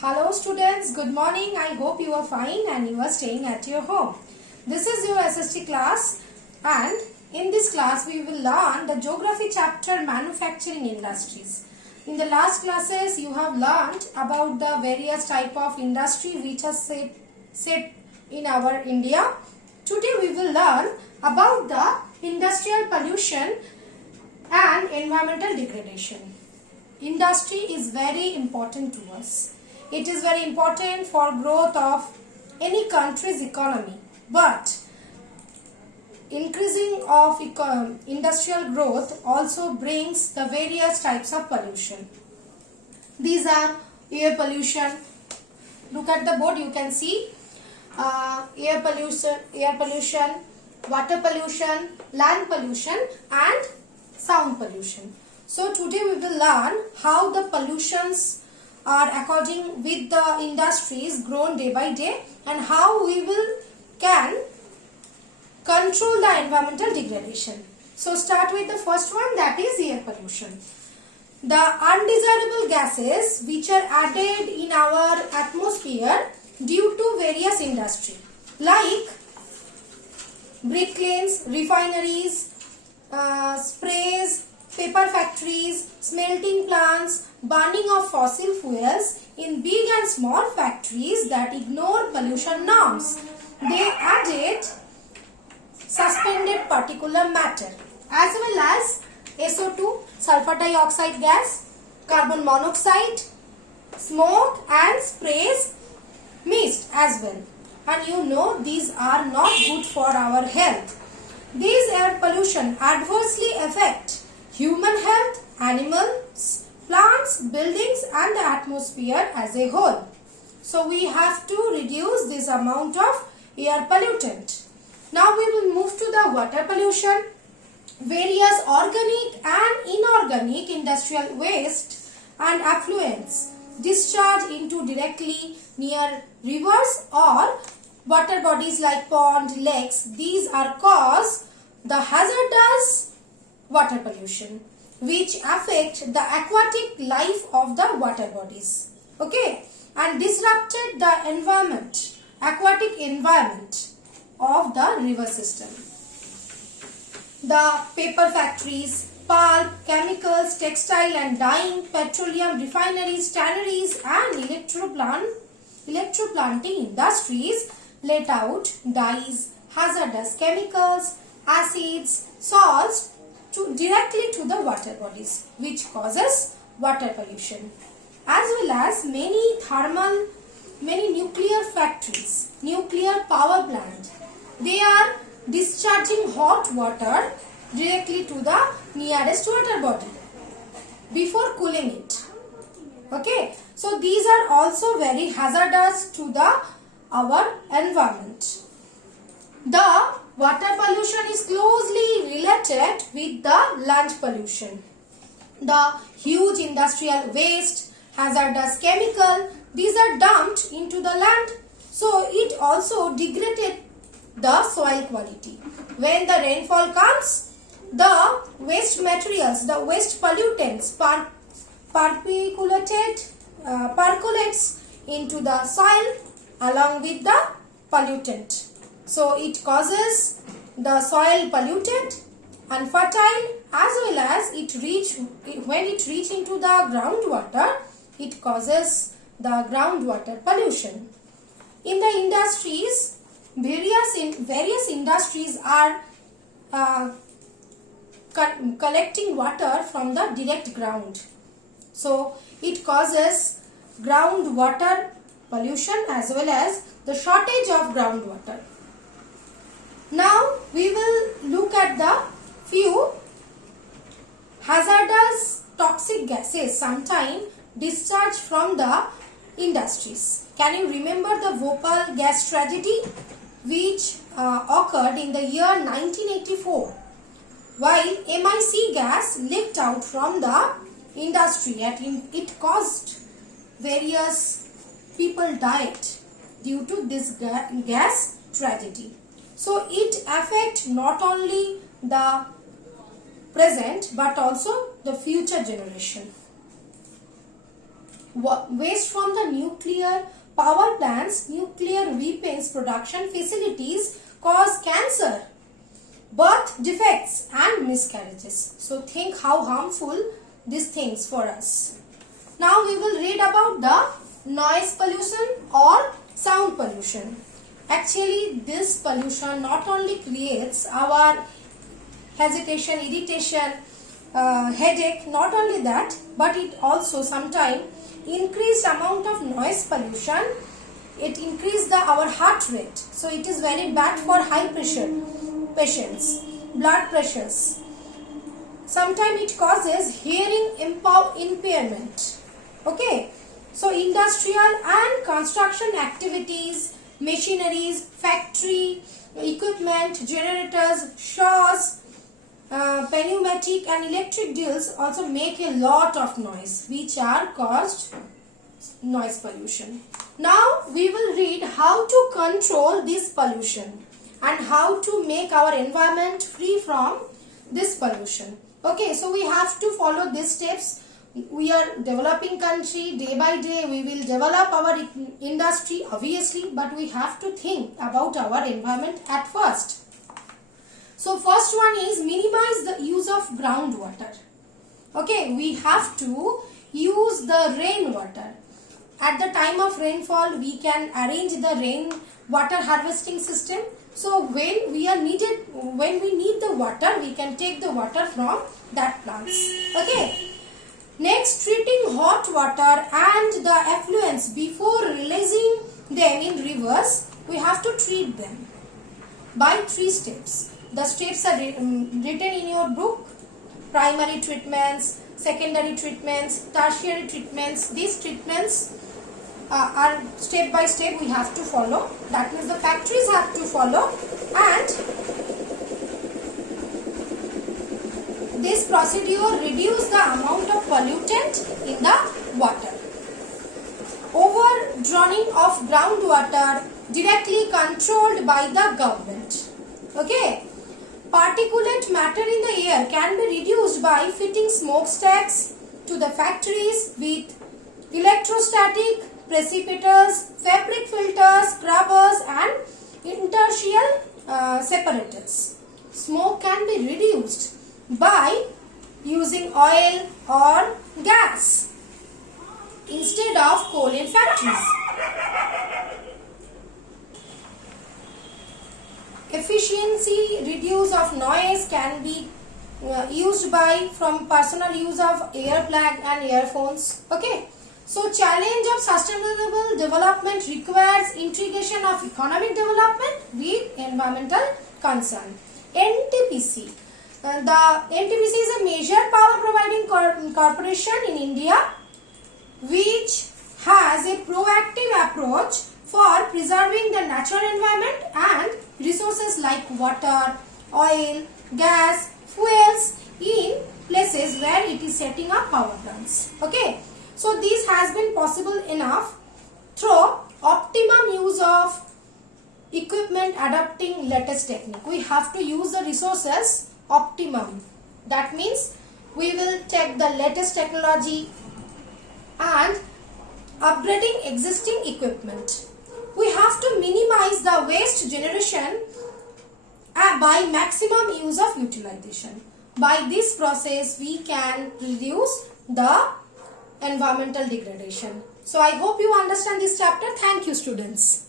Hello students, good morning. I hope you are fine and you are staying at your home. This is your SST class and in this class we will learn the geography chapter manufacturing industries. In the last classes you have learned about the various type of industry which are set in our India. Today we will learn about the industrial pollution and environmental degradation. Industry is very important to us. It is very important for growth of any country's economy. But increasing of industrial growth also brings the various types of pollution. These are air pollution. Look at the board, you can see air pollution, water pollution, land pollution and sound pollution. So today we will learn how the pollutions are according with the industries grown day by day and how we can control the environmental degradation. So start with the first one, that is air pollution. The undesirable gases which are added in our atmosphere due to various industry like brick lanes, refineries, sprays, paper factories, smelting plants, burning of fossil fuels in big and small factories that ignore pollution norms. They added suspended particulate matter as well as SO2, sulfur dioxide gas, carbon monoxide, smoke and sprays, mist as well. And you know these are not good for our health. These air pollution adversely affect human health, animals, plants, buildings and the atmosphere as a whole. So we have to reduce this amount of air pollutant. Now we will move to the water pollution. Various organic and inorganic industrial waste and effluents discharged into directly near rivers or water bodies like pond, lakes. These are cause the hazardous water pollution which affect the aquatic life of the water bodies, okay, and disrupted the environment, aquatic environment of the river system. The paper factories, pulp, chemicals, textile and dyeing, petroleum refineries, tanneries and electroplanting industries let out dyes, hazardous chemicals, acids, salts directly to the water bodies, which causes water pollution, as well as many nuclear factories, nuclear power plant. They are discharging hot water directly to the nearest water body before cooling it. Okay, so these are also very hazardous to our environment. The water pollution is closely related with the land pollution. The huge industrial waste, hazardous chemical, these are dumped into the land. So it also degraded the soil quality. When the rainfall comes, the waste materials, the waste pollutants percolates into the soil along with the pollutant. So it causes the soil polluted and fertile, as well as when it reach into the groundwater, it causes the groundwater pollution. In the industries, various industries are collecting water from the direct ground. So it causes groundwater pollution as well as the shortage of groundwater. Now we will look at the few hazardous toxic gases sometimes discharged from the industries. Can you remember the Bhopal gas tragedy which occurred in the year 1984? While MIC gas leaked out from the industry, it caused various people died due to this gas tragedy. So it affects not only the present but also the future generation. waste from the nuclear power plants, nuclear weapons production facilities cause cancer, birth defects and miscarriages. So think how harmful these things for us. Now we will read about the noise pollution or sound pollution. Actually, this pollution not only creates our hesitation, irritation, headache, not only that, but it also sometimes increased amount of noise pollution, it increase our heart rate. So it is very bad for high pressure patients, blood pressures. Sometimes it causes hearing impairment. Okay, so industrial and construction activities, machineries, factory equipment, generators, saws, pneumatic and electric drills also make a lot of noise, which are caused noise pollution. Now we will read how to control this pollution and how to make our environment free from this pollution. Okay, so we have to follow these steps. We are developing country, day by day we will develop our industry obviously, but we have to think about our environment at first. So first one is minimize the use of groundwater. Okay, we have to use the rainwater. At the time of rainfall, we can arrange the rain water harvesting system. So when we need the water, we can take the water from that plants. Okay. Next, treating hot water and the effluents before releasing them in rivers, we have to treat them by 3 steps. The steps are written in your book. Primary treatments, secondary treatments, tertiary treatments. These treatments are step by step we have to follow. That means the factories have to follow, and this procedure reduces the amount of pollutant in the water. Overdrawing of groundwater directly controlled by the government. Okay. Particulate matter in the air can be reduced by fitting smokestacks to the factories with electrostatic precipitors, fabric filters, scrubbers and interstitial separators. Smoke can be reduced by using oil or gas instead of coal in factories. Efficiency reduce of noise can be used by from personal use of earplug and earphones. Okay. So challenge of sustainable development requires integration of economic development with environmental concern. NTPC. The NTPC is a major power providing corporation in India which has a proactive approach for preserving the natural environment and resources like water, oil, gas, fuels in places where it is setting up power plants. Okay. So this has been possible enough through optimum use of equipment adopting latest technique. We have to use the resources optimum. That means we will take the latest technology and upgrading existing equipment. We have to minimize the waste generation by maximum use of utilization. By this process, we can reduce the environmental degradation. So I hope you understand this chapter. Thank you, students.